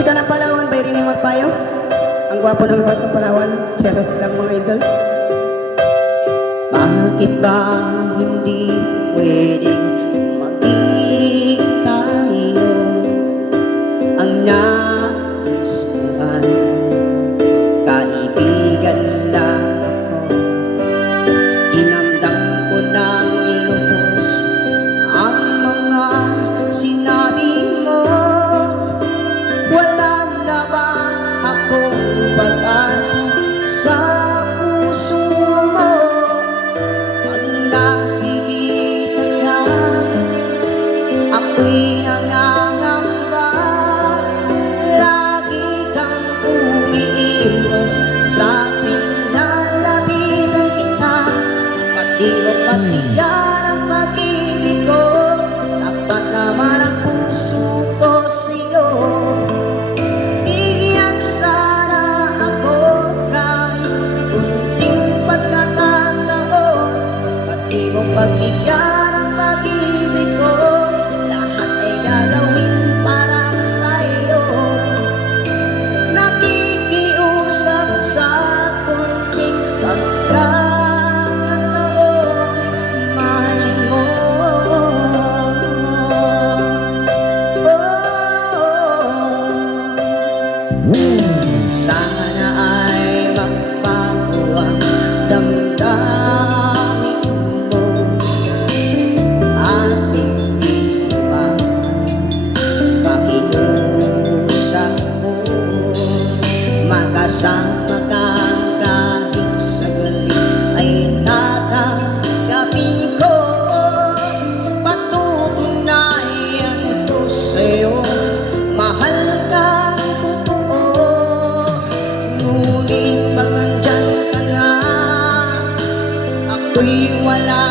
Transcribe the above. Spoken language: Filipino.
Musika ng Palawan by Rini Magpayo. Ang gwapo ng boss ng Palawan. Charot lang mga idol. Bakit ba hindi pwedeng maging tayo? Ang nais ko ay kaibigan lang ako. Inamdam ko ng lubos ang mga sinabi mo. Wala na ba akong pag-asa sa puso mo? Pag nakikita ka, ako'y nangangamba. Lagi kang umiiwas sa pinalapitan kita. Pati mo pagbigyan ang pag-ibig ko, dapat naman ang puso ko sa'yo. Bigyan sana ako kahit kunting pagkakataon. Pati mo pagbigyan ang pag-ibig ko, lahat ay gagawin para sa'yo. Nakikiusap sa kunting pagkakataon, mahal mo. Sana ay magbago ang damdamin mo at hindi pa pakiusap mo. Magkasama ka kahit saglit ay tatanggapin ko. Patutunayan ko sa'yo, mahal ka totoo. Ngunit pag nandyan ka na, ako'y wala